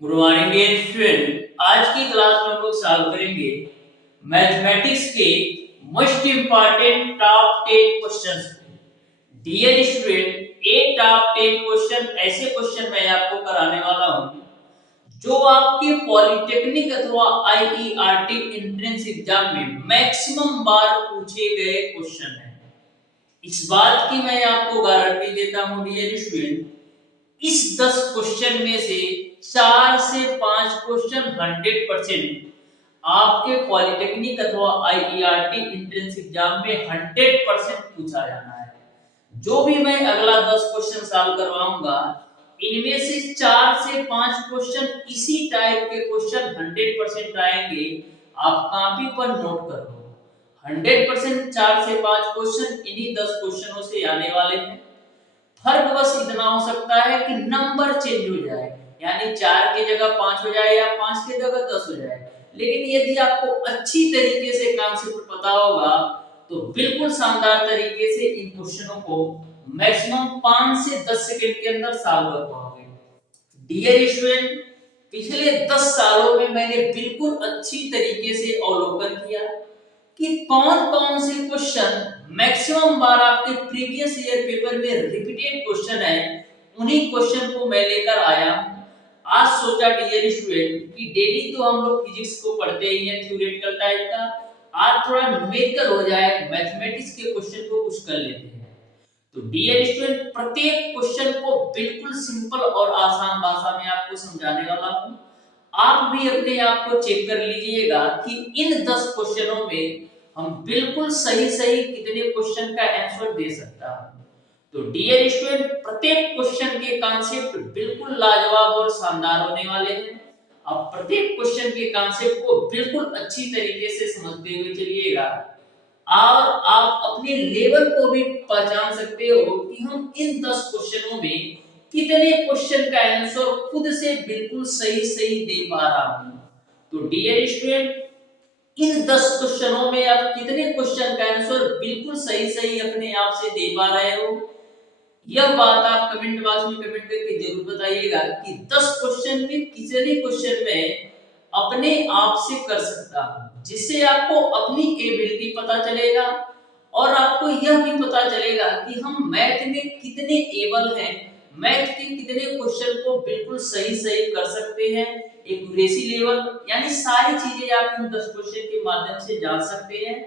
Good morning dear student. आज की class में हम लोग सॉल्व करेंगे मैथमेटिक्स के most important top 10 questions. Dear student, ये टॉप 10 क्वेश्चन ऐसे क्वेश्चन मैं आपको कराने वाला हूं जो आपके पॉलिटेक्निक अथवा आईईआरटी एंट्रेंस एग्जाम में मैक्सिमम बार पूछे गए क्वेश्चन हैं। इस बात की मैं आपको गारंटी देता हूं डियर स्टूडेंट, इस 10 क्वेश्चन में से 4 से 5 क्वेश्चन 100% आपके पॉलिटेक्निक अथवा आईईआरटी एंट्रेंस एग्जाम में 100% पूछा जाना है। जो भी मैं अगला 10 क्वेश्चन सॉल्व करवाऊंगा, इनमें से 4 से 5 क्वेश्चन इसी टाइप के क्वेश्चन 100% आएंगे। आप कॉपी पर नोट कर लो। 100% 4 से 5 क्वेश्चन इन्हीं 10 क्वेश्चनों से आने वाले हैं। फर्क बस इतना हो सकता है कि नंबर चेंज हो जाए, यानी 4 की जगह 5 हो जाए या 5 की जगह 10 हो जाए। लेकिन यदि आपको अच्छी तरीके से कॉन्सेप्ट पता होगा तो बिल्कुल शानदार तरीके से इन क्वेश्चनों को मैक्सिमम 5 से 10 सेकंड के अंदर सॉल्व कर पाओगे। डियर स्टूडेंट, पिछले 10 सालों में मैंने बिल्कुल अच्छी तरीके से अवलोकन किया कि कौन कौन से क्वेश्चन मैक्सिमम बार आपके प्रीवियस ईयर पेपर में रिपीटेड क्वेश्चन है। उन्हीं क्वेश्चन को मैं लेकर आया हूं। आज सोचा डियर स्टूडेंट कि डेली तो हम लोग फिजिक्स को पढ़ते ही हैं थ्योरेटिकल टाइप का, आज थोड़ा न्यूमेरिकल हो जाए, मैथमेटिक्स के क्वेश्चन को कुछ कर लेते हैं। तो डियर स्टूडेंट, प्रत्येक क्वेश्चन को बिल्कुल सिंपल और आसान भाषा में आपको समझाने वाला हूं। आप भी अपने आप को चेक कर लीजिएगा कि इन 10 क्वेश्चनों में हम बिल्कुल सही सही कितने क्वेश्चन का आंसर दे सकता हूं। तो डियर स्टूडेंट, प्रत्येक क्वेश्चन के कॉन्सेप्ट बिल्कुल लाजवाब और शानदार होने वाले हैं। आप प्रत्येक क्वेश्चन के कॉन्सेप्ट को बिल्कुल अच्छी तरीके से समझते हुए चलिएगा और आप अपने लेवल को भी पहचान सकते हो कि हम इन 10 क्वेश्चनों में कितने क्वेश्चन का आंसर खुद से बिल्कुल सही सही दे पा रहा हूं। तो डियर स्टूडेंट, इन 10 क्वेश्चनों में आप कितने क्वेश्चन का आंसर बिल्कुल सही सही अपने आप से दे पा रहे हो, यह बात आप कमेंट बॉक्स में कमेंट करके जरूर बताइएगा कि 10 क्वेश्चन में कितने क्वेश्चन में अपने आप से कर सकता हूं, जिससे आपको अपनी एबिलिटी पता चलेगा और आपको यह भी पता चलेगा कि हम मैथ में कितने एबल हैं, मैथ के कितने क्वेश्चन को बिल्कुल सही सही कर सकते हैं, एक्यूरेसी लेवल, यानी सारी चीजें आप इन 10 क्वेश्चन के माध्यम से जान सकते हैं।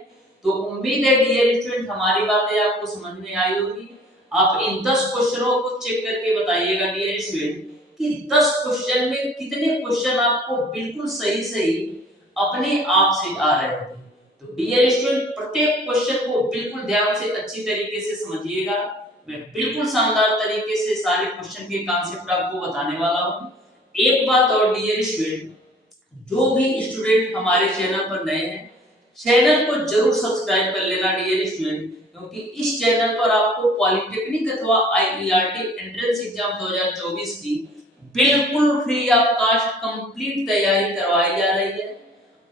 तो उम्मीद है डियर स्टूडेंट हमारी बातें आपको समझ में आई होगी। आप इन 10 क्वेश्चनों को चेक करके बताइएगा डियर स्टूडेंट कि 10 क्वेश्चन में कितने क्वेश्चन आपको बिल्कुल सही सही अपने आप से आ रहे हैं। तो डियर स्टूडेंट, प्रत्येक क्वेश्चन को बिल्कुल ध्यान से अच्छी तरीके से समझिएगा। मैं बिल्कुल शानदार तरीके से सारे क्वेश्चन के कॉन्सेप्ट आपको बताने वाला हूं। एक बात और डियर स्टूडेंट, जो भी स्टूडेंट हमारे चैनल पर नए हैं, चैनल को जरूर सब्सक्राइब कर लेना डियर स्टूडेंट, क्योंकि इस चैनल पर आपको पॉलिटेक्निक अथवा आईईआरटी एंट्रेंस एग्जाम 2024 की बिल्कुल फ्री ऑफ कॉस्ट कंप्लीट तैयारी करवाई जा रही है।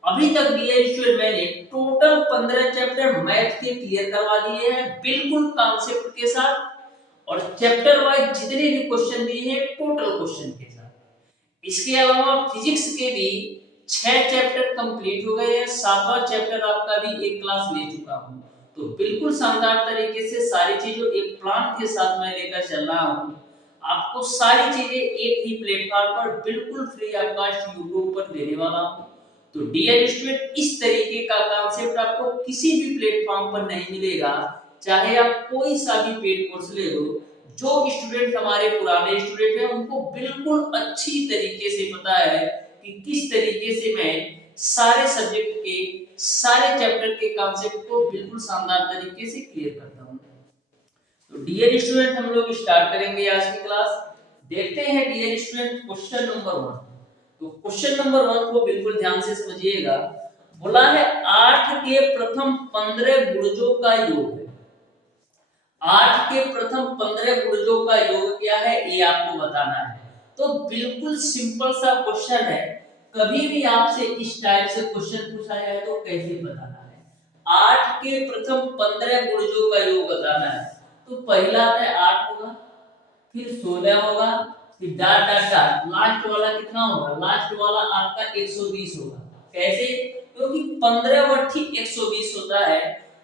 अभी तक डियर स्टूडेंट मैंने टोटल 15 चैप्टर मैथ के क्लियर करवा दिए हैं बिल्कुल कॉन्सेप्ट के साथ, और चैप्टर वाइज जितने भी क्वेश्चन दिए हैं टोटल क्वेश्चन के साथ। इसके अलावा फिजिक्स के भी 6 चैप्टर कंप्लीट हो गए हैं, 7वां चैप्टर आपका भी एक क्लास ले चुका हूं। तो बिल्कुल शानदार तरीके से सारी चीजों एक प्लान के साथ मैं लेकर चल रहा हूं। आपको सारी चीजें एक ही प्लेटफॉर्म पर बिल्कुल फ्री ऑफ कॉस्ट यूट्यूब पर देने वाला हूं। तो डियर स्टूडेंट, इस तरीके का कॉन्सेप्ट आपको किसी भी प्लेटफॉर्म पर नहीं मिलेगा, चाहे आप कोई सा भी पेड कोर्स ले लो। जो स्टूडेंट हमारे पुराने स्टूडेंट हैं उनको बिल्कुल अच्छी तरीके से पता है कि किस तरीके से मैं सारे सब्जेक्ट के सारे चैप्टर के कॉन्सेप्ट को बिल्कुल शानदार तरीके से क्लियर करता हूं। तो डियर स्टूडेंट, हम लोग स्टार्ट करेंगे आज की क्लास। देखते हैं डियर स्टूडेंट क्वेश्चन नंबर 1। तो क्वेश्चन नंबर 1 को बिल्कुल ध्यान से समझिएगा। बोला है 8 के प्रथम 15 गुणजों का योग है। 8 के प्रथम 15 गुणजों का योग क्या है, ये आपको बताना है। तो बिल्कुल सिंपल सा क्वेश्चन है। कभी भी आपसे इस टाइप से क्वेश्चन पूछा जाए तो कैसे बताना है। 8 के प्रथम 15 गुणजों का योग बताना है। तो पहला आता है 8 होगा, फिर 16 होगा, फिर डॉट डॉट डॉट, लास्ट वाला कितना होगा, लास्ट वाला आपका 120 होगा। कैसे, क्योंकि 15 बट्ठी 120 होता है।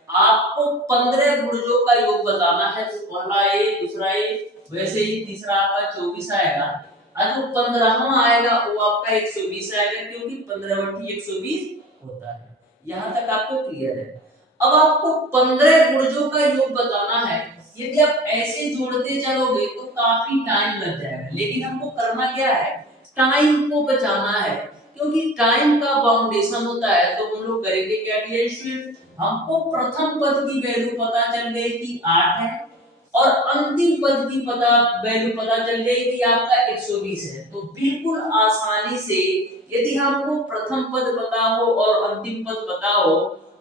आपको 15 गुणजों का योग बताना है, तो पहला ए दूसरा ए, वैसे ही तीसरा आपका 24 आएगा, और जो 15वां आएगा वो आपका 120 आएगा, क्योंकि 15 बट्ठी 120 होता है। यहाँ तक आपको क्लियर है। अब आपको 15 गुणजों का योग बताना है। यदि आप ऐसे जोड़ते चलोगे तो काफी टाइम लग जाएगा, लेकिन हमको करना क्या है, टाइम को बचाना है, क्योंकि टाइम का बाउंडेशन होता है। तो हम लोग करेंगे क्या डियर स्टूडेंट, हमको प्रथम पद की वैल्यू पता चल गई कि 8 है, और अंतिम पद की वैल्यू पता चल गई कि आपका 120 है। तो बिल्कुल आसानी से यदि हमको प्रथम पद पता हो और अंतिम पद पता हो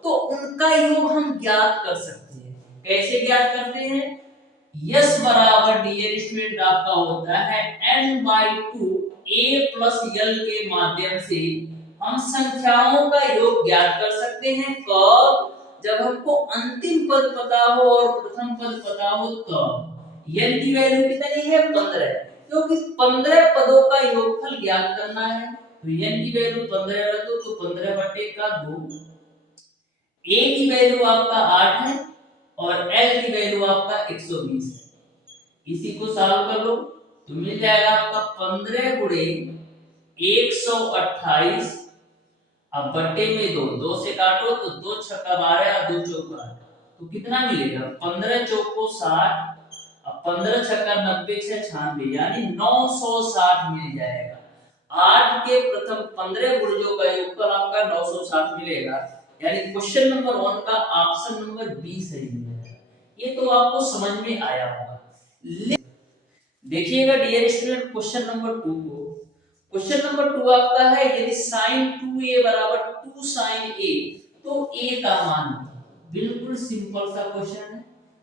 तो उनका योग हम ज्ञात कर सकते हैं। कैसे ज्ञात करते हैं, यस बराबर डियर स्टूडेंट आपका होता है n/2 a प्लस l के माध्यम से हम संख्याओं का योग ज्ञात कर सकते हैं। कब, जब हमको अंतिम पद पता हो और प्रथम पद पता हो तब। n की वैल्यू कितनी है, 15, क्योंकि 15 पदों का योगफल ज्ञात करना है। तो n की वैल्यू 15 रख दो, तो 15 बटे का 2, a की वैल्यू आपका 8 है और l की वैल्यू आपका 120 है। इसी को सॉल्व कर लो तो मिल जाएगा आपका 15 गुणे 128, अब बट्टे में 2, 2 से काटो तो 2 छक्का 12 और 2 चौक 12, तो कितना मिलेगा, 15 चौको 60, अब 15 छक्का 90 से 96, यानी 960 मिल जाएगा। 8 के प्रथम 15 गुणजों का योगफल आपका 960 मिलेगा, यानी क्वेश्चन नंबर 1 का ऑप्शन नंबर बी सही है। ये तो आपको समझ में आया होगा। देखिएगा डियर स्टूडेंट क्वेश्चन नंबर 2 को। क्वेश्चन नंबर 2 आपका है, यदि sin 2a बराबर 2 sin a तो a का मान, बिल्कुल सिंपल सा क्वेश्चन है।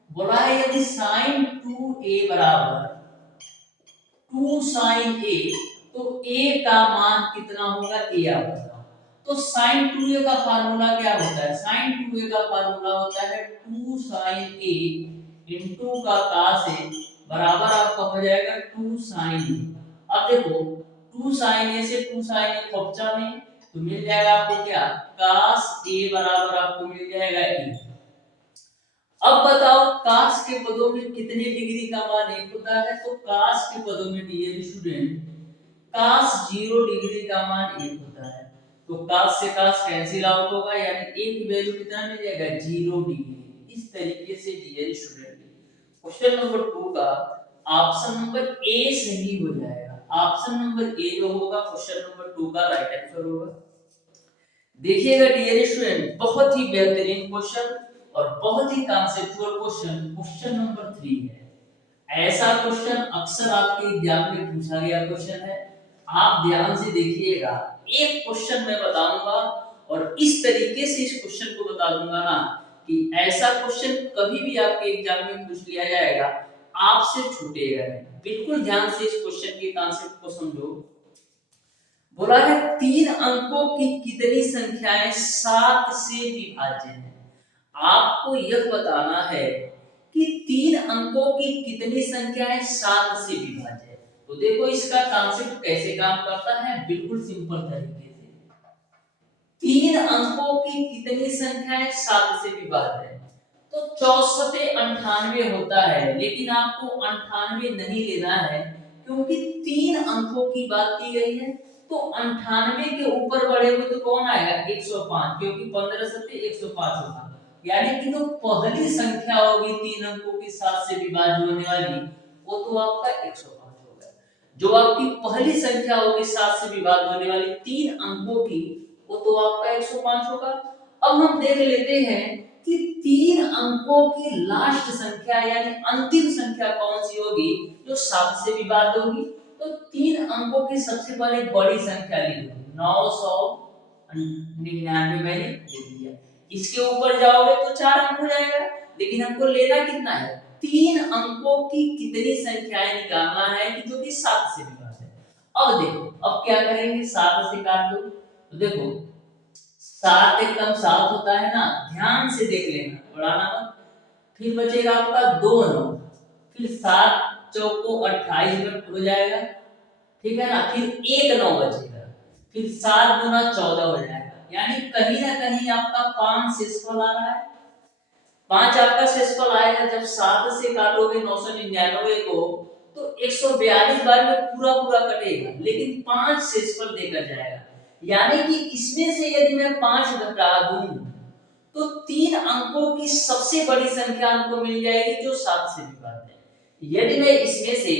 बोला है यदि sin 2a बराबर 2 sin a तो a का मान कितना होगा, a आप बताओ। तो sin 2a का फार्मूला क्या होता है, sin 2a का फार्मूला होता है 2 sin a इनटू का cos a बराबर आपका हो जाएगा 2 sin a। अब देखो 2 sin a से 2 sin a खपचा में, तो मिल जाएगा आपको क्या, cos a बराबर आपको मिल जाएगा a। अब बताओ cos के पदों में कितने डिग्री का मान 1 होता है, तो cos के पदों में डियर स्टूडेंट cos 0 डिग्री का मान 1 होता है। तो cos से cos कैंसिल आउट होगा, यानी a की वैल्यू कितना मिल जाएगा, 0 डिग्री। इस तरीके से डियर स्टूडेंट क्वेश्चन नंबर 2 का ऑप्शन नंबर ए सही हो जाएगा। ऑप्शन नंबर ए जो होगा क्वेश्चन नंबर 2 का राइट आंसर होगा। देखिएगा डियर स्टूडेंट बहुत ही बेहतरीन क्वेश्चन और बहुत ही कॉन्सेप्चुअल क्वेश्चन, क्वेश्चन नंबर 3 है। ऐसा क्वेश्चन अक्सर आपके एग्जाम में पूछा गया क्वेश्चन है। आप ध्यान से देखिएगा, एक क्वेश्चन मैं बताऊंगा और इस तरीके से इस क्वेश्चन को बता दूंगा ना कि ऐसा क्वेश्चन कभी भी आपके एग्जाम में पूछ लिया जाएगा, आपसे छूटेगा नहीं। बिल्कुल ध्यान से इस क्वेश्चन के कॉन्सेप्ट को समझो। बोला है 3 अंकों की कितनी संख्याएं 7 से विभाज्य हैं। आपको यह बताना है कि 3 अंकों की कितनी संख्याएं 7 से विभाज्य है। तो देखो इसका कॉन्सेप्ट कैसे काम करता है, बिल्कुल सिंपल तरीके से। 3 अंकों की कितनी संख्याएं 7 से विभाज्य है, तो 64 98 होता है, लेकिन आपको 98 नहीं लेना है, क्योंकि 3 अंकों की बात की गई है। तो 98 के ऊपर बढ़ेंगे तो कौन आएगा, 105, क्योंकि 15 सत्ते 105 होगा। यानी कि जो पहली संख्या होगी 3 अंकों की 7 से विभाज्य होने वाली, वो तो आपका 105 होगा। जो आपकी पहली संख्या होगी 7 से विभाज्य होने वाली 3 अंकों की, वो तो आपका 105 होगा। अब हम देख लेते हैं कि 3 अंकों की लास्ट संख्या यानी अंतिम संख्या कौन सी होगी जो 7 से विभाज्य होगी। तो 3 अंकों की सबसे पहले बड़ी संख्या लिखो, 999 मैंने लिख दिया। इसके ऊपर जाओगे तो 4 अंक हो जाएगा, लेकिन हमको लेना कितना है, 3 अंकों की कितनी संख्याएं निकालना है कि जो कि 7 से विभाज्य है। अब देखो, अब क्या करेंगे, 7 से काट दो, तो देखो 7 एकदम 7 होता है ना, ध्यान से देख लेना, बढ़ाना मत। फिर बचेगा आपका 2 अंक, फिर 7 चौको 28 मिनट हो जाएगा, ठीक है ना, फिर एक 9 बचेगा, फिर 7 गुना 14 हो जाएगा, यानी कहीं ना कहीं आपका 5 शेषफल आ रहा है। 5 आपका शेषफल आएगा, जब 7 से काटोगे 999 को तो 142 बार में पूरा पूरा कटेगा, लेकिन 5 शेषफल देकर जाएगा, यानी कि इसमें से यदि मैं 5 घटा दूं तो 3 अंकों की सबसे बड़ी संख्या हमको मिल जाएगी जो 7 से विभाज्य है। यदि मैं इसमें से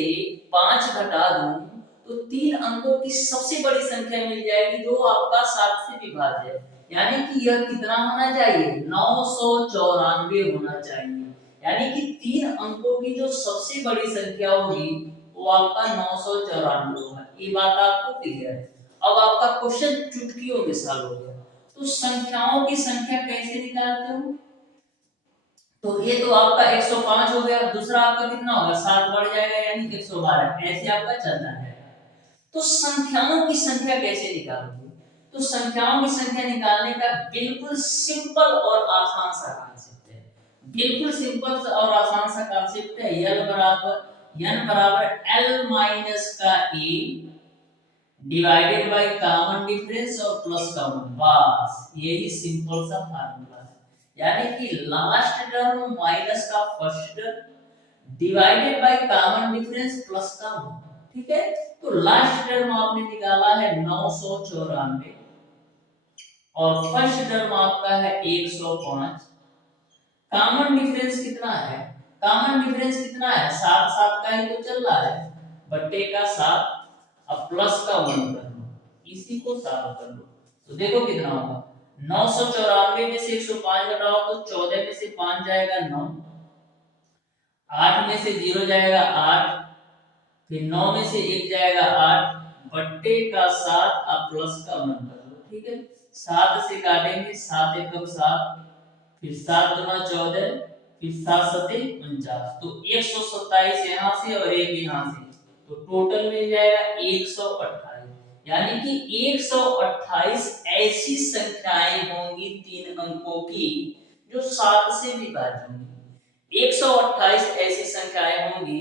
5 घटा दूं तो 3 अंकों की सबसे बड़ी संख्या मिल जाएगी जो आपका 7 से विभाज्य है, यानी कि यह कितना होना चाहिए, 994 होना चाहिए, यानी कि 3 अंकों की जो सबसे बड़ी संख्या होगी वो आपका 994 होगा। ये बात आपको क्लियर है। अब आपका क्वेश्चन चुटकियों में सॉल्व हो गया। तो संख्याओं की संख्या कैसे निकालते हो, तो ये तो आपका 105 हो गया, दूसरा आपका कितना होगा, 7 बढ़ जाएगा यानी 112, ऐसे आपका चलता है। तो संख्याओं की संख्या कैसे निकालोगे, तो संख्याओं की संख्या निकालने का बिल्कुल सिंपल और आसान सा कांसेप्ट है, बिल्कुल सिंपल और आसान सा कांसेप्ट है, n बराबर l माइनस का a divided by common difference और प्लस कॉमन, बस यही सिंपल सा फार्मूला है, यानी कि लास्ट टर्म माइनस का first term divided by common difference plus common, ठीक है। तो लास्ट टर्म आपने निकाला है 994 और फर्स्ट टर्म आपका है 105, कॉमन डिफरेंस कितना है, कॉमन डिफरेंस कितना है, 7 7 का ही तो चल रहा है, बट्टे का 7, अब प्लस का 1 कर लो, इसी को सॉल्व कर लो, तो देखो कितना होगा, 994 में से 105 घटाओ तो 14 में से 5 जाएगा 9, 8 में से 0 जाएगा 8, फिर 9 में से 1 जाएगा 8, बट्टे का 7, अब प्लस का 1 कर लो, ठीक है। 7 से काटेंगे, 7 एकम 7, फिर 7 दूना 14, फिर 7 सते 49, तो 127 यहाँ से और एक यहाँ से, तो टोटल मिल जाएगा 128, यानी कि 128 ऐसी संख्याएं होंगी 3 अंकों की जो 7 से विभाज्य होंगी, 128 ऐसी संख्याएं होंगी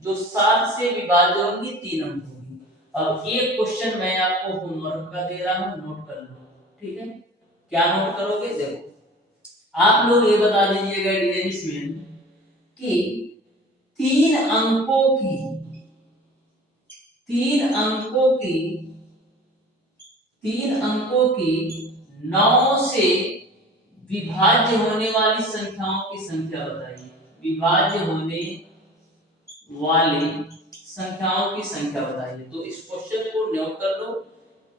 जो 7 से विभाज्य होंगी 3 अंकों की। अब एक क्वेश्चन मैं आपको होमवर्क का दे रहा हूं, नोट कर लो, ठीक है। क्या नोट करोगे, देखो आप लोग ये बता दीजिएगा डियर स्टूडेंट कि 3 अंकों की 3 अंकों की 3 अंकों की 9 से विभाज्य होने वाली संख्याओं की संख्या बताइए, विभाज्य होने वाली संख्याओं की संख्या बताइए। तो इस क्वेश्चन को नोट कर लो,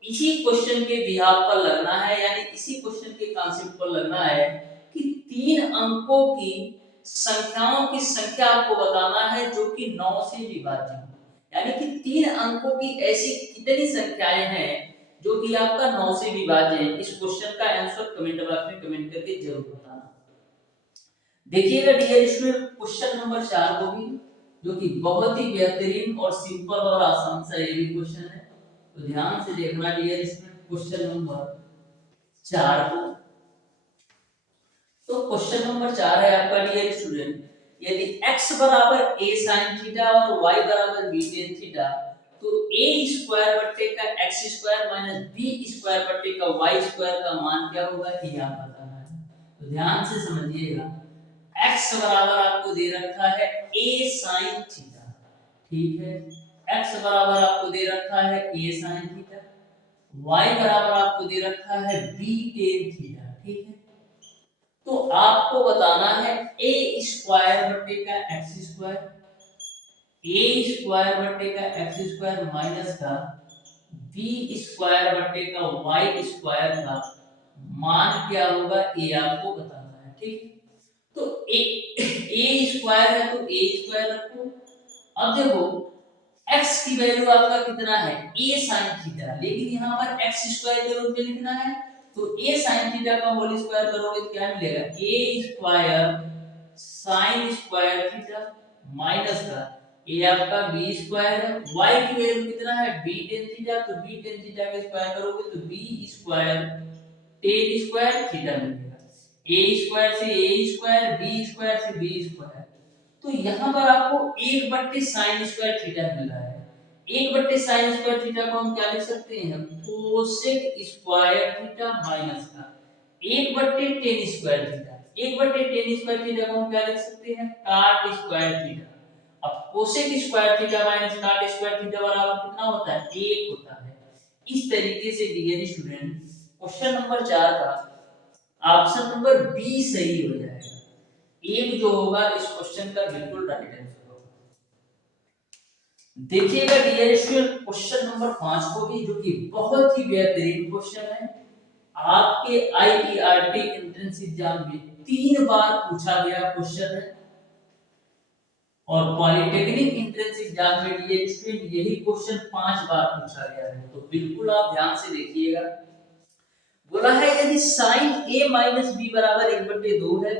इसी क्वेश्चन के बिहाफ पर लगना है, यानी इसी क्वेश्चन के कॉन्सेप्ट पर लगना है कि 3 अंकों की संख्याओं की संख्या आपको बताना है जो कि 9 से विभाज्य हो, यानी कि 3 अंकों की ऐसी कितनी संख्याएं हैं जो कि आपका 9 से विभाज्य है। इस क्वेश्चन का आंसर कमेंट बॉक्स में कमेंट करके जरूर बताना। देखिएगा डियर स्टूडेंट, क्वेश्चन नंबर 4 को भी, जो कि बहुत ही बेहतरीन और सिंपल और आसान सा ये भी क्वेश्चन है, तो ध्यान से देखना डियर स्टूडेंट क्वेश्चन नंबर 4 को। तो क्वेश्चन नंबर 4 है आपका डियर स्टूडेंट, यदि x बराबर a sin थीटा और y बराबर b tan थीटा, तो a स्क्वायर बट्टे का x square minus b square बट्टे का y स्क्वायर का मान क्या होगा, ये आप बताना है। तो ध्यान से समझिएगा, x बराबर आपको दे रखा है a sin थीटा, ठीक है, x बराबर आपको दे रखा है a sin थीटा, y बराबर आपको दे रखा है b tan थीटा, ठीक है। तो आपको बताना है a स्क्वायर बट्टे का x स्क्वायर, a स्क्वायर बट्टे का x स्क्वायर माइनस का b स्क्वायर बट्टे का y स्क्वायर का मान क्या होगा, ये आपको बताना है, ठीक। तो a स्क्वायर है तो a स्क्वायर रखो। अब देखो x की वैल्यू आपका कितना है, a sin थीटा, लेकिन यहाँ पर x स्क्वायर के रूप में लिखना है, तो a sin थीटा का होल स्क्वायर करोगे तो क्या मिलेगा, a square sin square theta minus का a आपका b स्क्वायर है, y की वैल्यू कितना है b tan थीटा, तो b tan थीटा का स्क्वायर करोगे तो b square tan square theta मिलेगा, a स्क्वायर से a स्क्वायर, b स्क्वायर से b स्क्वायर, तो यहाँ पर आपको 1/sin स्क्वायर थीटा मिल रहा है, एक बट्टे साइन स्क्वायर थीटा को हम क्या लिख सकते हैं, कोसेक स्क्वायर थीटा माइनस का एक बट्टे टेन स्क्वायर थीटा, एक बट्टे टेन स्क्वायर थीटा को हम क्या लिख सकते हैं, काट स्क्वायर थीटा। अब कोसेक स्क्वायर थीटा माइनस काट स्क्वायर थीटा बराबर कितना होता है, एक होता है। इस तरीके से डियर स्टूडेंट क्वेश्चन नंबर 4 का ऑप्शन नंबर बी सही हो जाएगा। एक जो होगा इस क्वेश्चन का बिल्कुल राइट आंसर होगा। देखिएगा डियर स्टूडेंट क्वेश्चन नंबर 5 को भी, जो कि बहुत ही बेहतरीन क्वेश्चन है। आपके आईईआरटी एंट्रेंस एग्जाम में 3 बार पूछा गया क्वेश्चन है और पॉलिटेक्निक एंट्रेंस एग्जाम में डियर स्टूडेंट यही क्वेश्चन 5 बार पूछा गया है। तो बिल्कुल आप ध्यान से देखिएगा। बोला है यदि साइन a माइनस बी बराबर 1/2 है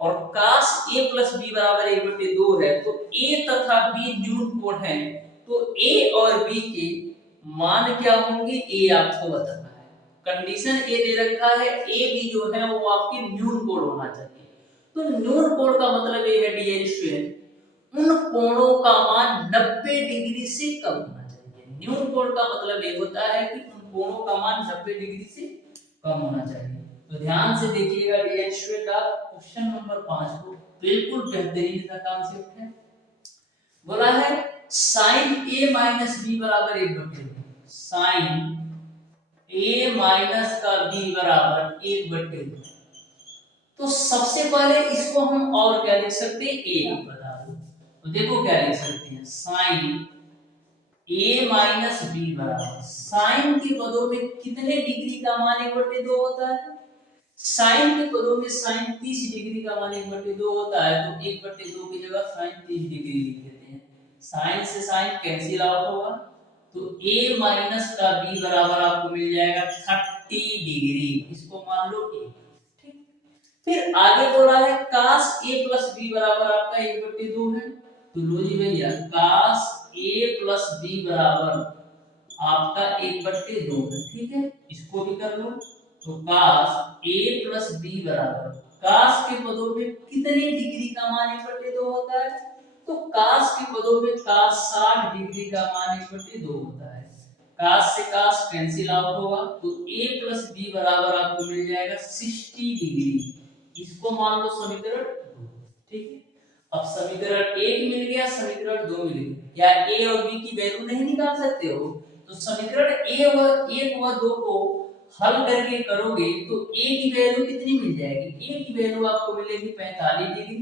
और कास a प्लस बी बराबर 1/2 है, तो a तथा b न्यून कोण है, तो a और b के मान क्या होंगे, a आपको बताना है। कंडीशन a दे रखा है, a b जो है वो आपके न्यून कोण होना चाहिए। तो न्यून कोण का मतलब ये है डियर स्टूडेंट, उन कोणों का मान 90 डिग्री से कम होना चाहिए। न्यून कोण का मतलब ये होता है कि उन कोणों का मान 90 डिग्री से कम होना चाहिए। तो ध्यान से देखिएगा डियर स्टूडेंट, आप क्वेश्चन नंबर 5 को बिल्कुल बेहतरीन का कॉन्सेप्ट है। बोला है sin a माइनस b बराबर 1/2, sin a माइनस का b बराबर 1/2। तो सबसे पहले इसको हम और क्या लिख सकते हैं, a बता दो। तो देखो क्या लिख सकते हैं, sin a माइनस बी बराबर, साइन के पदों में कितने डिग्री का मान 1/2 होता है, साइन के पदों में साइन 30 डिग्री का मान 1/2 होता है। तो 1/2 की जगह साइन 30 डिग्री लिख देते हैं। साइन से साइन कैंसिल आउट होगा, तो a माइनस का b बराबर आपको मिल जाएगा 30 डिग्री, इसको मान लो a। ठीक, फिर आगे बोला है cos a प्लस b बराबर आपका 1/2 है। तो लो जी भैया, cos a प्लस b बराबर आपका 1/2 है। ठीक है, इसको भी कर लो। तो cos a प्लस b बराबर, cos के पदों में कितने डिग्री का मान 1/2 होता है, तो cos के पदों में cos 60 डिग्री का मान 1/2 होता है। cos से cos कैंसिल आउट होगा, तो a प्लस b बराबर आपको मिल जाएगा 60 डिग्री, इसको मान लो समीकरण 2। ठीक है, अब समीकरण 1 मिल गया, समीकरण 2 मिल गया। या a और b की वैल्यू नहीं निकाल सकते हो, तो समीकरण a और 1 व 2 को हल करके करोगे तो a की वैल्यू कितनी मिल जाएगी, a की वैल्यू आपको मिलेगी 45 डिग्री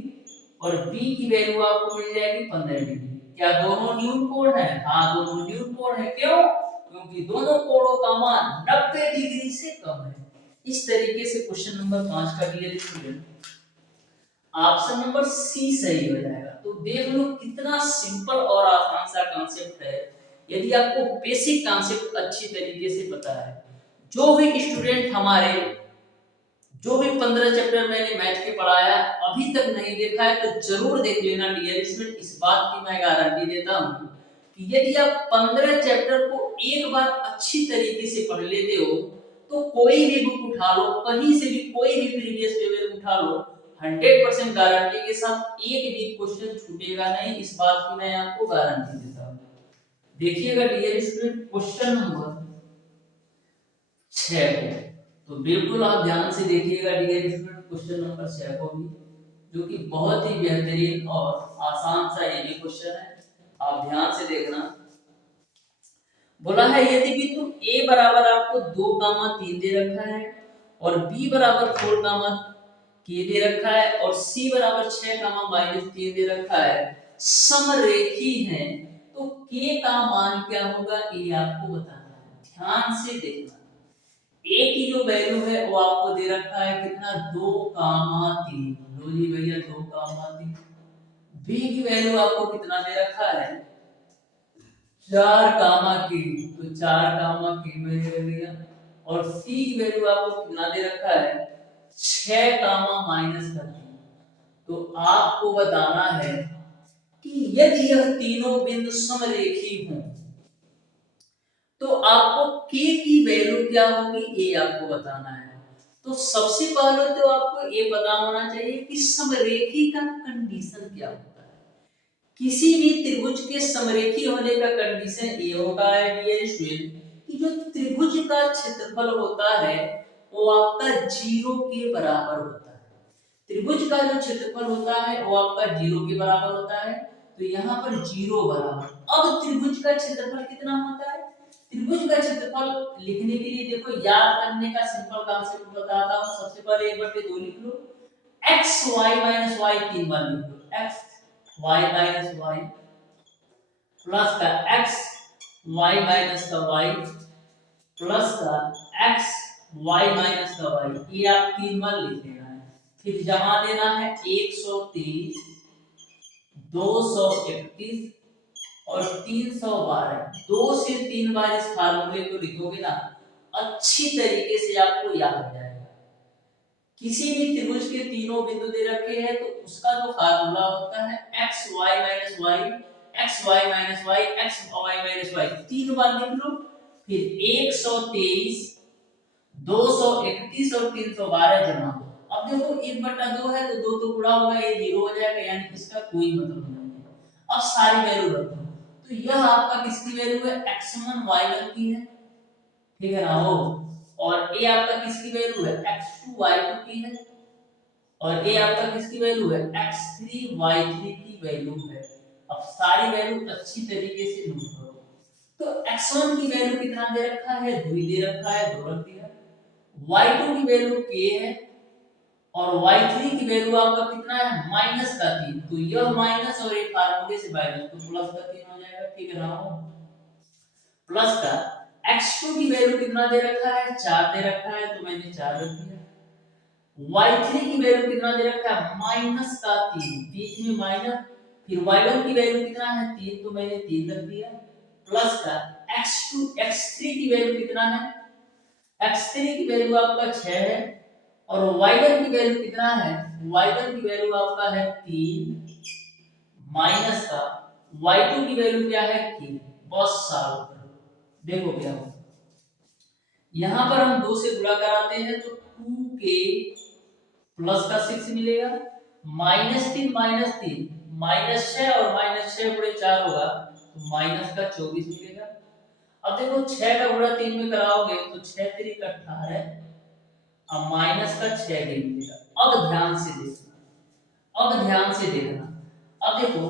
और b की वैल्यू आपको मिल जाएगी 15 डिग्री। क्या दोनों न्यून कोण है, हाँ दोनों न्यून कोण है। क्यों, क्योंकि दोनों कोणों का मान 90 डिग्री से कम है। इस तरीके से क्वेश्चन नंबर 5 का dear student option number C सही हो जाएगा। तो देख लो कितना सिंपल और आसान सा कॉन्सेप्ट है। यदि आपको बेसिक कॉन्सेप्ट अच्छी तरीके से पता है, जो भी स्टूडेंट हमारे जो भी 15 चैप्टर मैंने मैथ के पढ़ाया अभी तक नहीं देखा है, तो जरूर देख लेना डियर स्टूडेंट। इस बात की मैं गारंटी देता हूँ कि यदि आप 15 चैप्टर को एक बार अच्छी तरीके से पढ़ लेते हो, तो कोई भी बुक उठा लो, कहीं से भी कोई भी प्रीवियस पेपर उठा लो, 100% गारंटी के साथ एक भी क्वेश्चन छूटेगा नहीं। इस बात की मैं आपको गारंटी देता हूँ। देखिएगा डियर स्टूडेंट क्वेश्चन नंबर 6 को, तो बिल्कुल आप ध्यान से देखिएगा डियर स्टूडेंट क्वेश्चन नंबर 6 को भी, जो कि बहुत ही बेहतरीन और आसान सा ये भी क्वेश्चन है। आप ध्यान से देखना। बोला है यदि बिंदु a बराबर आपको 2,3 दे रखा है और b बराबर 4, k दे रखा है और c बराबर 6, -3 दे रखा है, समरेखी है, तो k का मान क्या होगा, ये आपको बताना है। ध्यान से देखना, a की जो वैल्यू है वो आपको दे रखा है कितना, 2,3। लो जी भैया 2,3। b की वैल्यू आपको कितना दे रखा है, 4, तो 4, मैंने ले लिया। और c की वैल्यू आपको कितना दे रखा है, 6, -3। तो आपको बताना है कि यदि यह तीनों बिंदु समरेखी हों, तो आपको k की वैल्यू क्या होगी, ये आपको बताना है। तो सबसे पहले तो आपको ये पता होना चाहिए कि समरेखी का कंडीशन क्या होता है। किसी भी त्रिभुज के समरेखी होने का कंडीशन ये होता है डियर स्टूडेंट कि जो त्रिभुज का क्षेत्रफल होता है वो आपका 0 के बराबर होता है। त्रिभुज का जो क्षेत्रफल होता है वो आपका 0 के बराबर होता है। तो यहाँ पर 0 बराबर। अब त्रिभुज का क्षेत्रफल कितना होता है? त्रिभुज का क्षेत्रफल लिखने के लिए देखो याद करने का सिंपल कॉन्सेप्ट बताता हूँ। सबसे पहले 1/2 लिख लो, x y माइनस y 3 बार लिख लो, x y minus y plus का x y माइनस का y प्लस का x y माइनस का y, ये आप 3 बार लिख लेना है। फिर जमा देना है 123, 231 और 312। 2 से 3 बार इस फार्मूले को लिखोगे ना, अच्छी तरीके से आपको याद हो जाएगा। किसी भी त्रिभुज के तीनों बिंदु दे रखे हैं तो उसका जो फार्मूला होता है x y minus y, x y minus y, x y minus y, 3 बार लिख लो। फिर 123, 231 और 312 जमा हो। अब देखो 1/2 है तो 2 तो गुणा होगा, ये 0 हो जाएगा, यानी इसका कोई मतलब नहीं है। अब सारी वैल्यू रख दो, तो यह आपका किसकी वैल्यू है? x1 y1 की है, ठीक है ना हो। और ये आपका किसकी वैल्यू है? x2 y2 की है। और ये आपका किसकी वैल्यू है? x3 y3 की वैल्यू है। अब सारी वैल्यू अच्छी तरीके से नोट करो। तो x1 की वैल्यू कितना दे रखा है? 2 दे रखा है, 2 रख दिया। y2 की वैल्यू k है और y3 की वैल्यू आपका कितना है? माइनस का 3। तो यह माइनस और एक फार्मूले से माइनस तो प्लस का 3 हो जाएगा, ठीक है ना हो। प्लस का x2 की वैल्यू कितना दे रखा है? 4 दे रखा है, तो मैंने 4 रख दिया। y3 की वैल्यू कितना दे रखा है? माइनस का 3, बीच में माइनस। फिर y1 की वैल्यू कितना है? 3, तो मैंने 3 रख दिया। प्लस का x3 की वैल्यू कितना है? x3 की वैल्यू आपका 6 है और y1 की वैल्यू कितना है? y1 की वैल्यू आपका है 3 माइनस का y2 की वैल्यू क्या है? 3। बस सॉल्व करो, देखो क्या होगा। यहां पर हम 2 से गुणा कराते हैं तो 2k प्लस का 6 मिलेगा, -3 -3 -6 और -6 गुणे 4 होगा तो माइनस का 24 मिलेगा। अब देखो 6 का गुणा 3 में कराओगे तो 6 3 का 18, अब माइनस का 6 भी मिलेगा। अब ध्यान से देखना, अब ध्यान से देखना। अब देखो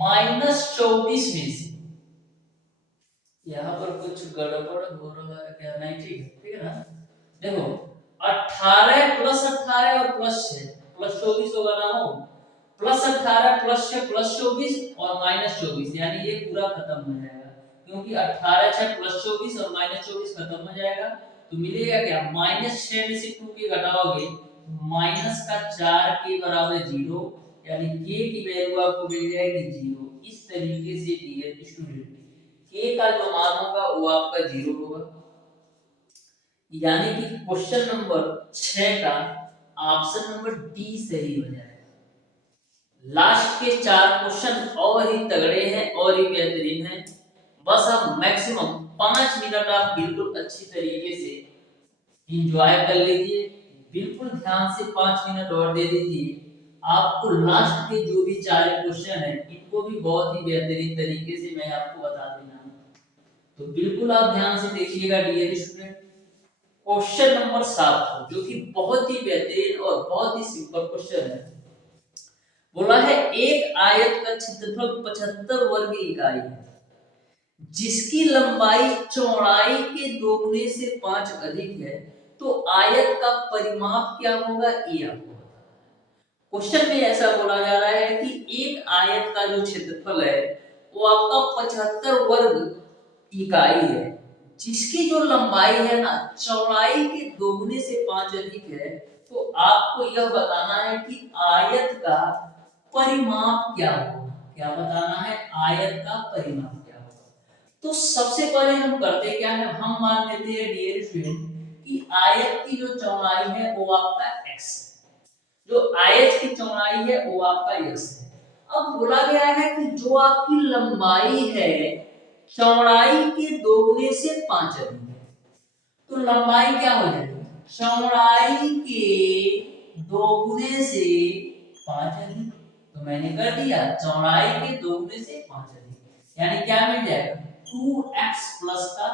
-24 में से यहाँ पर कुछ गड़बड़ हो रहा है क्या? नहीं, ठीक है, ठीक है ना। देखो 18 प्लस 18 और प्लस 6 प्लस 24 होगा ना हो। प्लस 18 प्लस 6 प्लस 24 और माइनस 24, यानी ये पूरा खत्म हो जाएगा, क्योंकि 18 6 प्लस 24 और माइनस 24 खत्म हो जाएगा। तो मिलेगा क्या? -6 में से 2 के घटाओगे माइनस का 4 के बराबर 0, यानी k की वैल्यू आपको मिल जाएगी 0। इस तरीके से डियर स्टूडेंट k का जो मान होगा वो आपका 0 होगा, यानी कि क्वेश्चन नंबर 6 का ऑप्शन नंबर डी सही हो जाएगा। लास्ट के 4 क्वेश्चन और ही तगड़े हैं और ही बेहतरीन हैं। बस आप मैक्सिमम 5 मिनट आप बिल्कुल अच्छी तरीके से एंजॉय कर लीजिए। बिल्कुल ध्यान से 5 मिनट और दे दीजिए। आपको लास्ट के जो भी 4 क्वेश्चन हैं इनको भी बहुत ही बेहतरीन तरीके से मैं आपको बता देना हूं, तो बिल्कुल आप ध्यान से देखिएगा डियर स्टूडेंट। क्वेश्चन नंबर 7 जो कि बहुत ही बेहतरीन और बहुत ही सिंपल क्वेश्चन है। बोला है एक आयत का क्षेत्रफल 75 वर्ग इकाई है जिसकी लंबाई चौड़ाई के दोगुने से 5 अधिक है, तो आयत का परिमाप क्या होगा? ये आपको क्वेश्चन में ऐसा बोला जा रहा है कि एक आयत का जो क्षेत्रफल है वो आपका 75 वर्ग इकाई है जिसकी जो लंबाई है ना चौड़ाई के दोगुने से 5 अधिक है, तो आपको यह बताना है कि आयत का परिमाप क्या होगा। क्या बताना है? आयत का परिमाप क्या होगा। तो सबसे पहले हम करते क्या है, हम मान लेते हैं डियर स्टूडेंट कि आयत की जो चौड़ाई है वो आपका x है, जो आयत की चौड़ाई है वो आपका x है। अब बोला गया है कि जो आपकी लंबाई है चौड़ाई के दोगुने से 5 अधिक है, तो लंबाई क्या हो जाएगी? चौड़ाई के दोगुने से 5 अधिक, तो तो मैंने कर दिया, चौड़ाई के दोगुने से 5 अधिक, यानी क्या मिल जाएगा 2x प्लस का।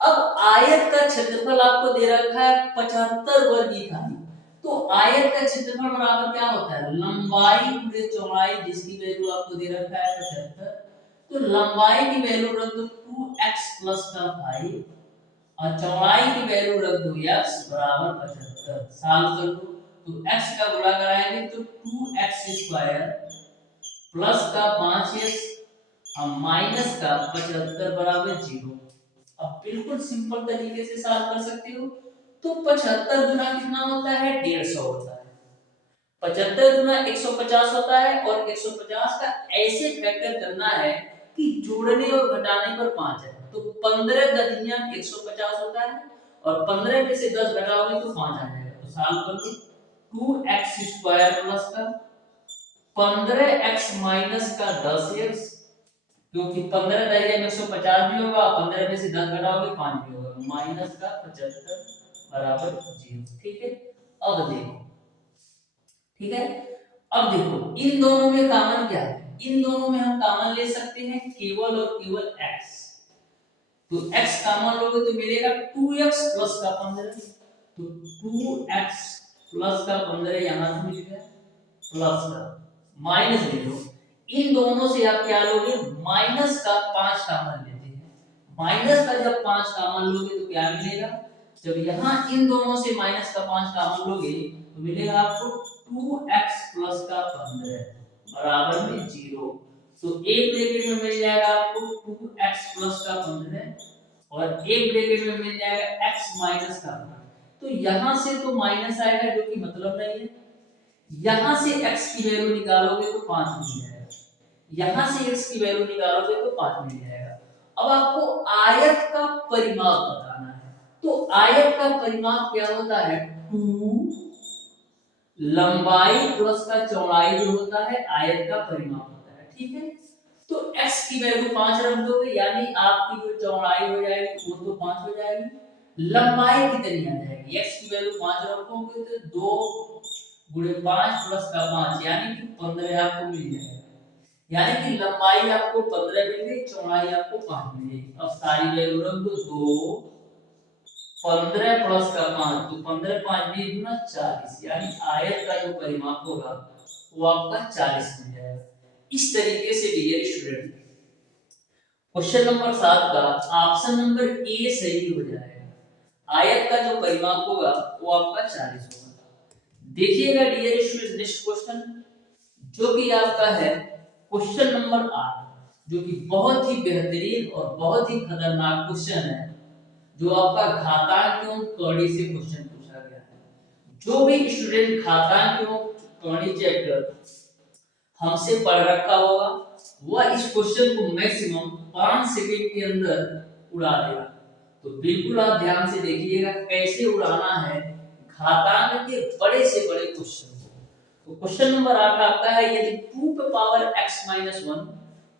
अब आयत का क्षेत्रफल आपको दे रखा है 75 वर्ग इकाई, तो आयत का क्षेत्रफल बराबर क्या होता है, लंबाई गुणे चौड़ाई, जिसकी वैल्यू आपको दे रखा है 75। तो लंबाई की वैल्यू रख दो 2x प्लस का 5 और चौड़ाई की वैल्यू रख दो x बराबर 75। सॉल्व कर दो तो x का गुणा कराएंगे तो 2x स्क्वायर प्लस का 5x और माइनस का 75 बराबर 0। अब बिल्कुल सिंपल तरीके से सॉल्व कर सकते हो। तो 75 गुना कितना होता है, 150 होता है। 75 गुना 150 होता है और 150 का ऐसे फैक्टर करना है कि जोड़ने और घटाने पर 5 है। तो 15 दनिया 150 होता है और 15 में से 10 घटाओगे तो 5 आ जाएगा। तो सॉल्व कर लो 2x स्क्वायर प्लस का 15x माइनस का 10x, क्योंकि 15 दरिया में 150 भी होगा, 15 में से 10 घटाओगे 5 भी होगा, माइनस का 75 बराबर 0। ठीक है, अब देखो, ठीक है, अब देखो इन दोनों में कॉमन क्या है, इन दोनों में हम कॉमन ले सकते हैं केवल और केवल x। तो x कॉमन लोगे तो मिलेगा 2x प्लस का 15, तो 2x प्लस का 15 यहां से मिल गया, प्लस का माइनस ले लो, इन दोनों से आप क्या लोगे, माइनस का 5 कॉमन लेते हैं। माइनस का जब 5 कॉमन लोगे तो क्या मिलेगा, जब यहां इन दोनों से माइनस का 5 कॉमन लोगे तो मिलेगा आपको 2x प्लस का 15 बराबर में 0। तो एक ब्रैकेट में मिल जाएगा आपको 2x प्लस का 15 और एक ब्रैकेट में मिल जाएगा x माइनस का 15। तो यहां से तो माइनस आएगा जो कि मतलब नहीं है, यहां से x की वैल्यू निकालोगे तो 5 मिल जाएगा, यहां से x की वैल्यू निकालोगे तो 5 मिल जाएगा। अब आपको आयत का परिमाप बताना है, तो आयत का परिमाप क्या होता है, 2 लंबाई प्लस का चौड़ाई जो होता है आयत का परिमाप होता है। ठीक है, तो x की वैल्यू 5 रख दोगे, यानी आपकी जो चौड़ाई हो जाएगी वो तो 5 हो जाएगी, लंबाई कितनी आ जाएगी, x की वैल्यू 5 रखोगे तो 2 गुणे 5 प्लस का 5 यानी कि 15 आपको मिल जाएगा, यानी कि लंबाई आपको 15 मिल गई, चौड़ाई आपको 5 मिल गई। अब सारी वैल्यू रख दो, 2 15 प्लस का 5, तो 15 5 20 गुना 40, यानी आयत का जो परिमाप होगा वो आपका 40 मिल जाएगा। इस तरीके से डियर स्टूडेंट क्वेश्चन नंबर 7 का ऑप्शन नंबर ए सही हो जाएगा, आयत का जो परिमाप होगा वो आपका 40 होगा। देखिएगा डियर स्टूडेंट नेक्स्ट क्वेश्चन जो कि आपका है क्वेश्चन नंबर 8, जो कि बहुत ही बेहतरीन और बहुत ही खतरनाक क्वेश्चन है, जो आपका घातांक एवं कौड़ी से क्वेश्चन पूछा गया है। जो भी स्टूडेंट घातांक एवं कौड़ी चैप्टर हमसे पढ़ रखा होगा वह इस क्वेश्चन को मैक्सिमम 5 सेकंड के अंदर उड़ा देगा। तो बिल्कुल आप ध्यान से देखिएगा कैसे उड़ाना है घातांक के बड़े से बड़े क्वेश्चन। तो क्वेश्चन नंबर 8 आपका है, यदि 2 पे पावर x माइनस 1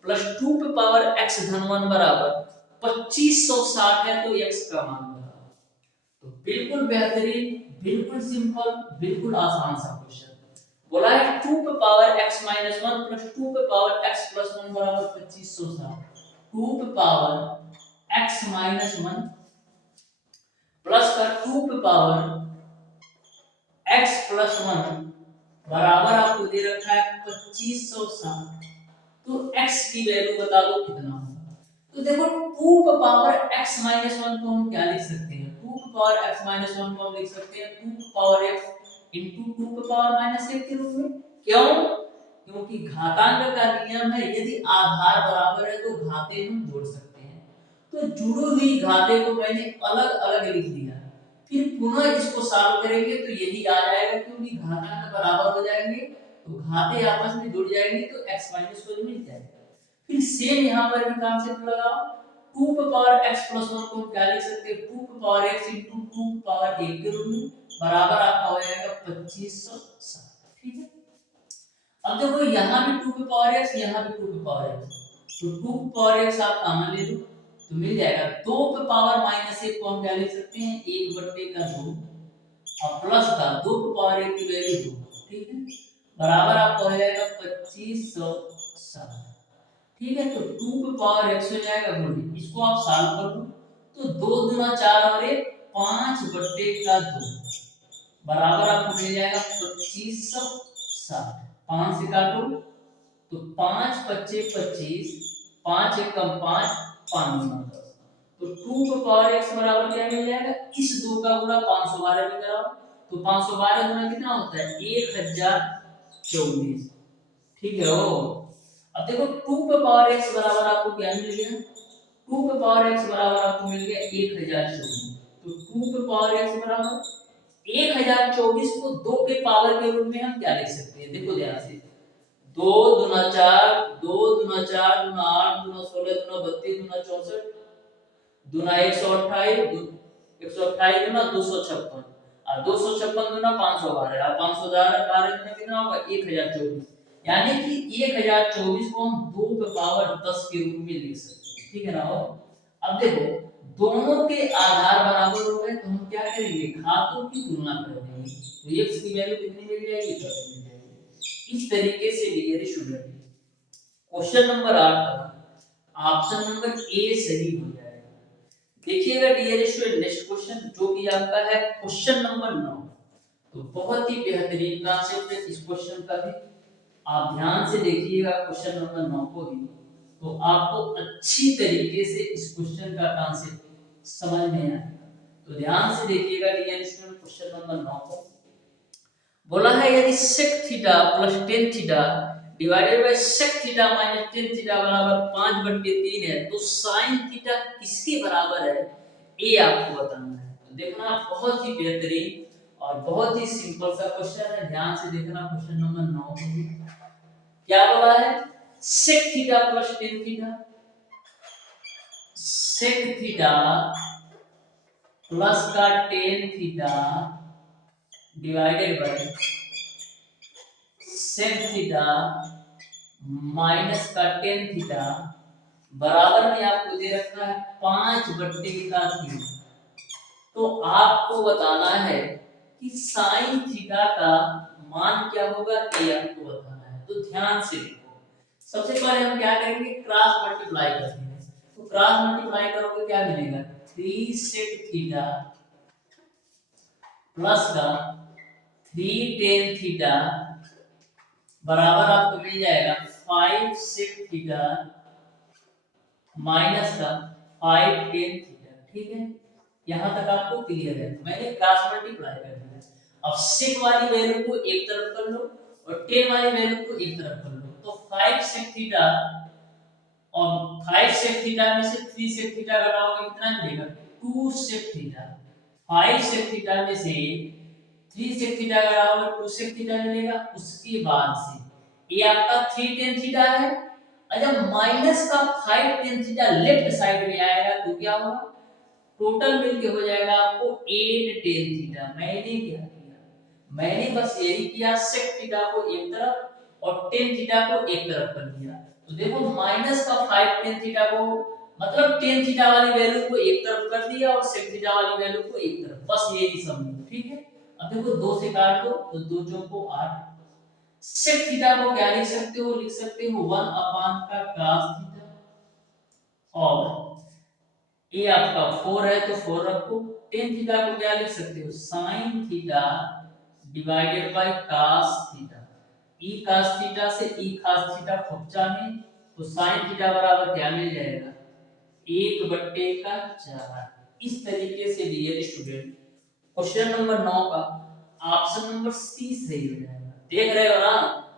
प्लस 2 पे पावर x धन 1 बराबर 2560 है तो x का मान बताओ। तो बिल्कुल बेहतरीन, बिल्कुल सिंपल, बिल्कुल आसान सा क्वेश्चन बोला है। 2 पे पावर x माइनस 1 प्लस 2 पे पावर x प्लस 1 बराबर 2560। 2 पे पावर x माइनस 1 प्लस का 2 पे पावर x प्लस 1 बराबर आपको दे रखा है 2560। तो x की वैल्यू बता दो कितना होगा। तो देखो 2 पे पावर x माइनस 1 को हम क्या लिख सकते हैं, 2 पे पावर x माइनस 1 को हम लिख सकते हैं 2 पे पावर x इंटू 2 पे पावर माइनस 1 के रूप में। क्यों, क्योंकि घातांक का नियम है यदि आधार बराबर है तो घाते हम जोड़ सकते हैं। तो जुड़ी हुई घाते को मैंने अलग अलग लिख दिया, फिर पुनः इसको सॉल्व करेंगे तो यही आ जाएगा, क्योंकि घातांक बराबर हो जाएंगे तो घाते आपस में जुड़ जाएंगे तो x माइनस 1 मिल जाएगा। फिर सेम यहाँ पर भी कॉन्सेप्ट लगाओ, 2 पे पावर x प्लस 1 को हम क्या लिख सकते हैं, 2 पे पावर x इंटू 2 पे पावर 1 के रूप में बराबर आपका हो जाएगा 2560। ठीक है, अब देखो यहाँ भी 2 पे पावर x, यहाँ भी 2 पे पावर x, तो 2 पे पावर x आप कॉमन ले लो तो मिल जाएगा। 2 पे पावर माइनस 1 को हम क्या लिख सकते हैं, 1 बट्टे का 2 और प्लस का 2 पे पावर 1 की वैल्यू 2। ठीक है, बराबर आपको हो जाएगा 2560। ठीक है, तो 2 पे पावर x हो जाएगा गुणे, इसको आप सॉल्व कर लो तो 2 दूना 4 और 1 5 बट्टे का 2 बराबर आपको मिल जाएगा 2560। 5 से काटो तो 5 पच्चे 25, 5 एकम 5, 5 गुना 10, तो 2 का पावर x बराबर क्या मिल जाएगा, इस 2 का गुणा 512 में कराओ तो 512 गुना कितना होता है 1024। ठीक है ओ। अब देखो 2 पे पावर x बराबर आपको क्या मिल गया, 2 पे पावर x बराबर आपको मिल गया 1024। तो 2 पे पावर x बराबर 1024 को 2 के पावर के रूप में हम क्या लिख सकते हैं, देखो ध्यान से, 2 दूना 4, 2 दूना 4 दूना 8 दूना 16 दूना 32 दूना 64 दूना 128, 128 दूना 256 और 256 दूना 512 और 512 दूना कितना होगा 1024। यानी कि 1024 को हम 2 पे पावर 10 के रूप में लिख सकते हैं। ठीक है ना हो। अब देखो दोनों के आधार बराबर हो गए तो हम क्या करेंगे, घातों की तुलना कर देंगे तो x की वैल्यू कितनी मिल जाएगी 10 मिल जाएगी। इस तरीके से डियर स्टूडेंट क्वेश्चन नंबर 8 का ऑप्शन नंबर ए सही हो जाएगा। देखिएगा डियर स्टूडेंट नेक्स्ट क्वेश्चन जो कि आपका है क्वेश्चन नंबर 9। तो बहुत ही बेहतरीन कॉन्सेप्ट है इस क्वेश्चन का भी, आप ध्यान से देखिएगा क्वेश्चन नंबर 9 को भी तो आपको अच्छी तरीके से इस क्वेश्चन का कॉन्सेप्ट समझ में आएगा। तो ध्यान से देखिएगा डियर स्टूडेंट क्वेश्चन नंबर 9 को बोला है यदि sec theta plus tan theta divided by sec theta minus tan theta बराबर 5/3 है तो sin थीटा किसके बराबर है, ये आपको बताना है। तो देखना बहुत ही बेहतरीन और बहुत ही सिंपल सा क्वेश्चन है, ध्यान से देखना क्वेश्चन नंबर 9 को भी। क्या बोला है, sec theta plus tan theta, sec theta plus का tan theta divided by sec theta minus का tan थीटा बराबर में आपको दे रखा है 5/3। तो आपको बताना है कि sin थीटा का मान क्या होगा, ये आपको बताना है। तो ध्यान से देखो, सबसे पहले हम क्या करेंगे, क्रॉस मल्टीप्लाई करते हैं। तो क्रॉस मल्टीप्लाई करोगे क्या मिलेगा, 3 sec थीटा प्लस का 3 tan थीटा बराबर आपको मिल जाएगा 5 sec थीटा माइनस का 5 tan थीटा। ठीक है, यहां तक आपको क्लियर है, मैंने क्रॉस मल्टीप्लाई कर दिया। अब sec वाली वैल्यू को एक तरफ कर लो और tan वाली वैल्यू को एक तरफ कर लो तो 5 sec थीटा और 5 sec थीटा में से 3 sec थीटा घटाओगे कितना मिलेगा 2 sec थीटा। 5 sec थीटा में से 3 sec थीटा घटाओगे 2 sec थीटा मिलेगा। उसके बाद से ये आपका 3 tan थीटा है, जब माइनस का 5 tan थीटा लेफ्ट साइड में आएगा तो क्या होगा, टोटल मिलके हो जाएगा आपको 8 tan थीटा। मैंने क्या किया, मैंने बस यही किया sec थीटा को एक तरफ और tan थीटा को एक तरफ कर दिया। तो देखो माइनस का 5 tan थीटा को मतलब tan थीटा वाली वैल्यू को एक तरफ कर दिया और sec थीटा वाली वैल्यू को एक तरफ, बस यही समझो। ठीक है, अब देखो 2 से काट दो तो 2 चौको 8। sec थीटा को क्या लिख सकते हो, लिख सकते हो 1 अपान का cos थीटा और ये आपका 4 है तो 4 रखो। tan थीटा को क्या लिख सकते हो, sin theta divided by cos theta. e cos theta से e cos थीटा खुपचा में तो sin थीटा बराबर क्या मिल जाएगा 1/4। इस तरीके से डियर स्टूडेंट क्वेश्चन नंबर 9 का ऑप्शन नंबर सी सही हो जाएगा। देख रहे हो ना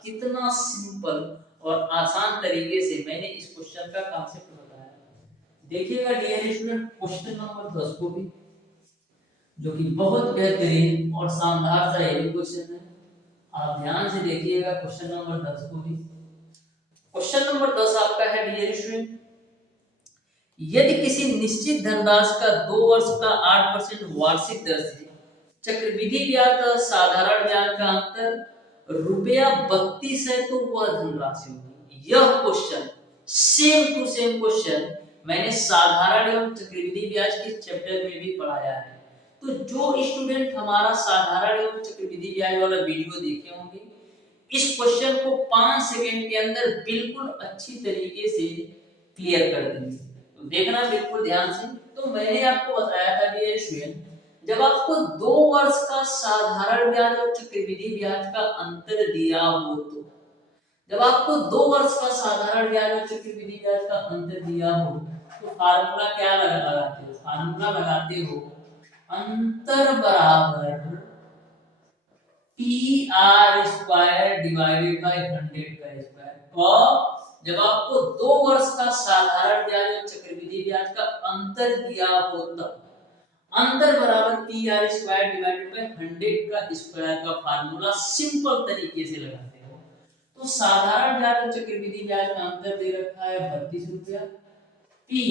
कितना सिंपल और आसान तरीके से मैंने इस क्वेश्चन का कांसेप्ट बताया। देखिएगा डियर स्टूडेंट क्वेश्चन नंबर 10 को भी, जो कि बहुत बेहतरीन और शानदार सा ये क्वेश्चन है। आप ध्यान से देखिएगा क्वेश्चन नंबर 10 को भी। क्वेश्चन नंबर 10 आपका है डियर स्टूडेंट, यदि किसी निश्चित धनराशि का 2 वर्ष का 8% वार्षिक दर से चक्रवृद्धि ब्याज का साधारण ब्याज का अंतर रुपया 32 है तो वह धनराशि होगी। यह question same to same question मैंने साधारण एवं चक्रवृद्धि ब्याज के चैप्टर में भी पढ़ाया है। तो जो स्टूडेंट हमारा साधारण एवं चक्रवृद्धि ब्याज वाला वीडियो देखे होंगे इस क्वेश्चन को 5 सेकंड के अंदर बिल्कुल अच्छी तरीके से क्लियर कर देंगे। तो देखना बिल्कुल ध्यान से। तो मैंने आपको बताया था डियर स्टूडेंट, जब आपको 2 वर्ष का साधारण ब्याज और चक्रवृद्धि ब्याज का अंतर दिया हो, तो जब आपको 2 वर्ष का साधारण ब्याज और चक्रवृद्धि ब्याज का अंतर दिया हो, तो फार्मूला क्या लगाते हो? फार्मूला लगाते हो अंतर बराबर P R square divided by 100 का स्क्वायर। कब? जब आपको 2 वर्ष का साधारण ब्याज और चक्रवृद्धि ब्याज का अंतर दिया हो, तब अंतर बराबर P R square divided by 100 का स्क्वायर का फार्मूला सिंपल तरीके से लगाते हो। तो साधारण ब्याज और चक्रवृद्धि ब्याज का अंतर दे रखा है 32 रुपया। पी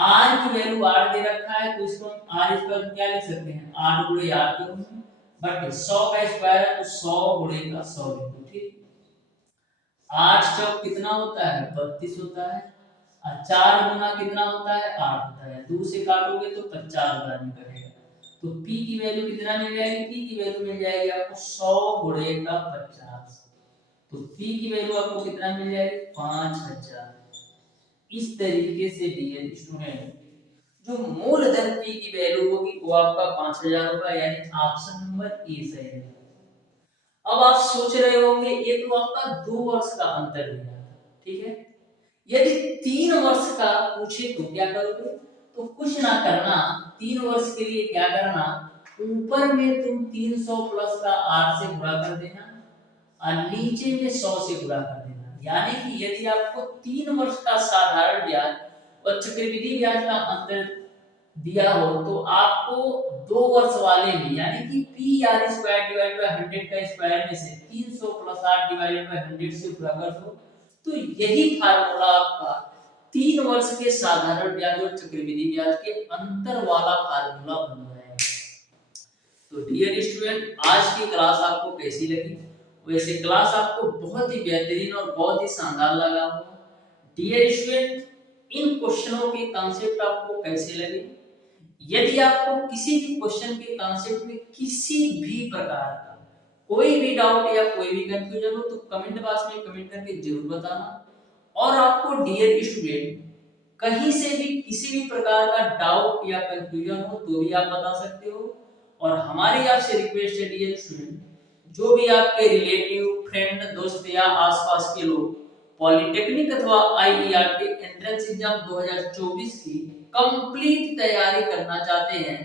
आर की वैल्यू 8 दे रखा है, तो इसको हम आर स्क्वायर क्या लिख सकते हैं? 8 गुणे 8 के रूप में, बट 100 का स्क्वायर है तो 100 गुणे का 100 लिखो। ठीक, 8 चौक कितना होता है? 32 होता है, और 4 गुना कितना होता है? 8 होता है। 2 से काटोगे तो 50 बार निकलेगा। तो p की वैल्यू कितना मिल जाएगी? p की वैल्यू मिल जाएगी आपको 100 गुणे का 50। तो p की वैल्यू आपको कितना मिल जाएगी? 5000। इस तरीके से डियर स्टूडेंट जो मूलधन p की वैल्यू होगी वो आपका 5000 होगा, यानी ऑप्शन नंबर ए सही है। अब आप सोच रहे होंगे ये तो आपका 2 वर्ष का अंतर दिया, ठीक है, यदि 3 वर्ष का पूछे तो क्या करोगे? तो कुछ ना करना, 3 वर्ष के लिए क्या करना, ऊपर में तुम 300 प्लस का r से गुणा कर देना और नीचे में 100 से गुणा कर देना। यानी कि यदि आपको 3 वर्ष का साधारण ब्याज और चक्रवृद्धि ब्याज का अंतर दिया हो, तो आपको 2 वर्ष वाले में यानी कि P R square divide by 100 का स्क्वायर में से 300 प्लस 8 डिवाइडेड बाय 100 से गुणा कर दो। तो यही फार्मूला आपका 3 वर्ष के साधारण ब्याज और चक्रवृद्धि ब्याज के अंतर वाला फार्मूला बन जाएगा। तो डियर स्टूडेंट, आज की क्लास आपको कैसी लगी? वैसे क्लास आपको बहुत ही बेहतरीन और बहुत ही शानदार लगा होगा। डियर स्टूडेंट, इन क्वेश्चनों के कॉन्सेप्ट आपको कैसे लगे? यदि आपको किसी भी क्वेश्चन के कॉन्सेप्ट में किसी भी प्रकार का कोई भी डाउट या कोई भी कंफ्यूजन हो, तो कमेंट बॉक्स में कमेंट करके जरूर बताना। और आपको डियर स्टूडेंट कहीं से भी किसी भी प्रकार का डाउट या कंफ्यूजन हो तो भी आप बता सकते हो। और हमारी आपसे रिक्वेस्ट है डियर स्टूडेंट, जो भी आपके रिलेटिव, फ्रेंड, दोस्त या आसपास के लोग पॉलिटेक्निक अथवा आईईआरटी एंट्रेंस एग्जाम 2024 की कंप्लीट तैयारी करना चाहते हैं,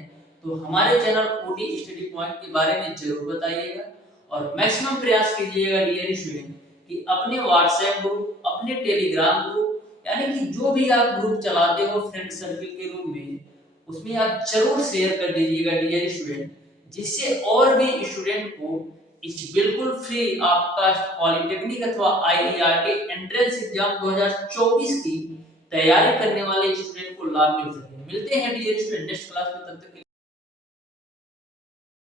तो हमारे चैनल ओडी स्टडी पॉइंट के बारे में जरूर बताइएगा और मैक्सिमम प्रयास कीजिएगा डियर स्टूडेंट कि अपने व्हाट्सएप ग्रुप, अपने टेलीग्राम ग्रुप, यानी कि जो भी आप ग्रुप चलाते हो फ्रेंड सर्किल के रूप में, उसमें आप जरूर शेयर कर दीजिएगा डियर स्टूडेंट, जिससे और भी स्टूडेंट को इस बिल्कुल फ्री आपका पॉलिटेक्निक अथवा आईईआरटी एंट्रेंस एग्जाम 2024 की तैयारी करने वाले स्टूडेंट को लाभ मिल सके। मिलते हैं डियर स्टूडेंट नेक्स्ट क्लास में, तब तक